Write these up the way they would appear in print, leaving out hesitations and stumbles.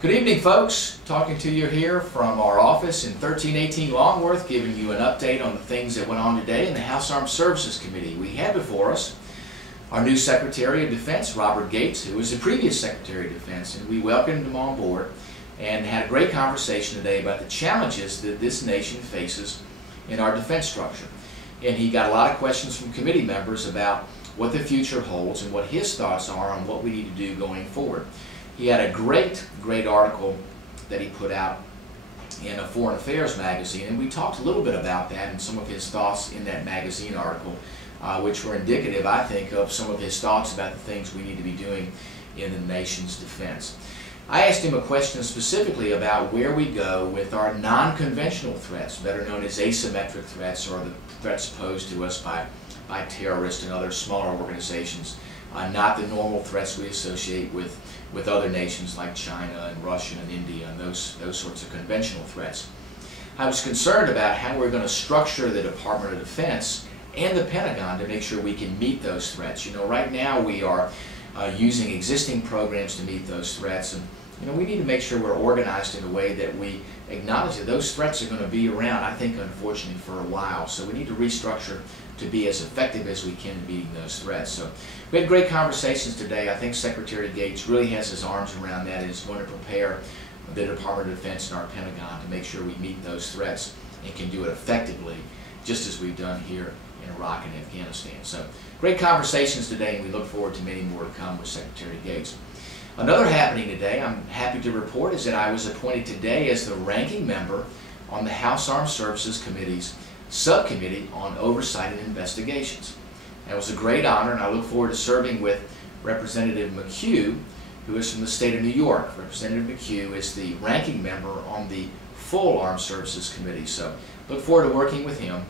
Good evening, folks. Talking to you here from our office in 1318 Longworth, giving you an update on the things that went on today in the House Armed Services Committee. We had before us our new Secretary of Defense, Robert Gates, who was the previous Secretary of Defense, and we welcomed him on board and had a great conversation today about the challenges that this nation faces in our defense structure. And he got a lot of questions from committee members about what the future holds and what his thoughts are on what we need to do going forward. He had a great article that he put out in a Foreign Affairs magazine, and we talked a little bit about that and some of his thoughts in that magazine article, which were indicative, I think, of some of his thoughts about the things we need to be doing in the nation's defense. I asked him a question specifically about where we go with our non-conventional threats, better known as asymmetric threats, or the threats posed to us by terrorists and other smaller organizations, not the normal threats we associate with other nations like China and Russia and India and those sorts of conventional threats. I was concerned about how we're going to structure the Department of Defense and the Pentagon to make sure we can meet those threats. You know, right now we are using existing programs to meet those threats, and we need to make sure we're organized in a way that we acknowledge that those threats are going to be around, I think, unfortunately, for a while. So we need to restructure to be as effective as we can in meeting those threats. So we had great conversations today. I think Secretary Gates really has his arms around that and is going to prepare the Department of Defense and our Pentagon to make sure we meet those threats and can do it effectively, just as we've done here in Iraq and Afghanistan. So great conversations today, and we look forward to many more to come with Secretary Gates. Another happening today, I'm happy to report, is that I was appointed today as the ranking member on the House Armed Services Committee's Subcommittee on Oversight and Investigations. That was a great honor, and I look forward to serving with Representative McHugh, who is from the state of New York. Representative McHugh is the ranking member on the full Armed Services Committee. So look forward to working with him,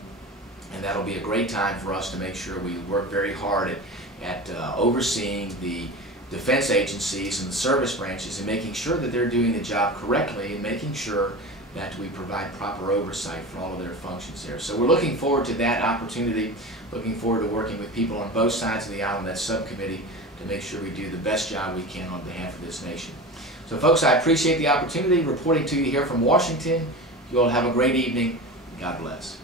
and that'll be a great time for us to make sure we work very hard at overseeing the defense agencies and the service branches and making sure that they're doing the job correctly and making sure that we provide proper oversight for all of their functions there. So we're looking forward to that opportunity, looking forward to working with people on both sides of the aisle in that subcommittee to make sure we do the best job we can on behalf of this nation. So folks, I appreciate the opportunity reporting to you here from Washington. You all have a great evening. God bless.